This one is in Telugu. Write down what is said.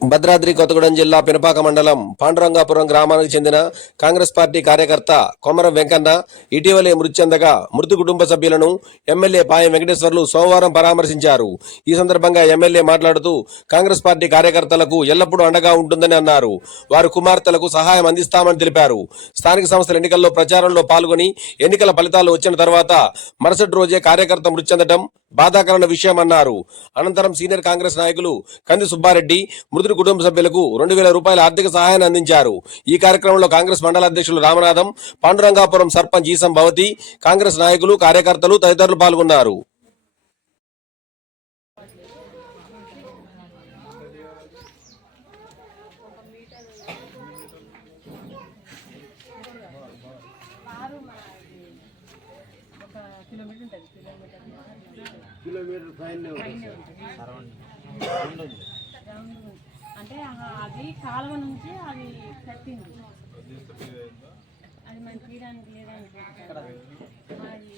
భద్రాద్రి కొత్తగూడెం జిల్లా పినపాక మండలం పాండురంగాపురం గ్రామానికి చెందిన కాంగ్రెస్ పార్టీ కార్యకర్త కొమరం వెంకన్న ఇటీవలే మృతి చెందగా మృతి కుటుంబ సభ్యులను ఎమ్మెల్యే పాయం వెంకటేశ్వర్లు సోమవారం పరామర్శించారు. ఈ సందర్భంగా ఎమ్మెల్యే మాట్లాడుతూ కాంగ్రెస్ పార్టీ కార్యకర్తలకు ఎల్లప్పుడూ అండగా ఉంటుందని అన్నారు. వారి కుమార్తెలకు సహాయం అందిస్తామని తెలిపారు. స్థానిక సంస్థల ఎన్నికల్లో ప్రచారంలో పాల్గొని ఎన్నికల ఫలితాలు వచ్చిన తర్వాత మరుసటి రోజే కార్యకర్త మృతి చెందడం బాధాకరమైన విషయం అన్నారు అనంతరం సీనియర్ కాంగ్రెస్ నాయకులు కంది సుబ్బారెడ్డి మృతుడి కుటుంబ సభ్యులకు రెండు వేల రూపాయల ఆర్థిక సహాయాన్ని అందించారు. ఈ కార్యక్రమంలో కాంగ్రెస్ మండల అధ్యక్షులు రామనాథం పాండురంగాపురం సర్పంచ్ ఈసం భవతి కాంగ్రెస్ నాయకులు కార్యకర్తలు తదితరులు పాల్గొన్నారు. కిలోమీటర్ పైనే ఉంటుంది. అంటే అది కాలువ నుంచి అది కట్టింది. అది మనం తీయడానికి లేదని మాది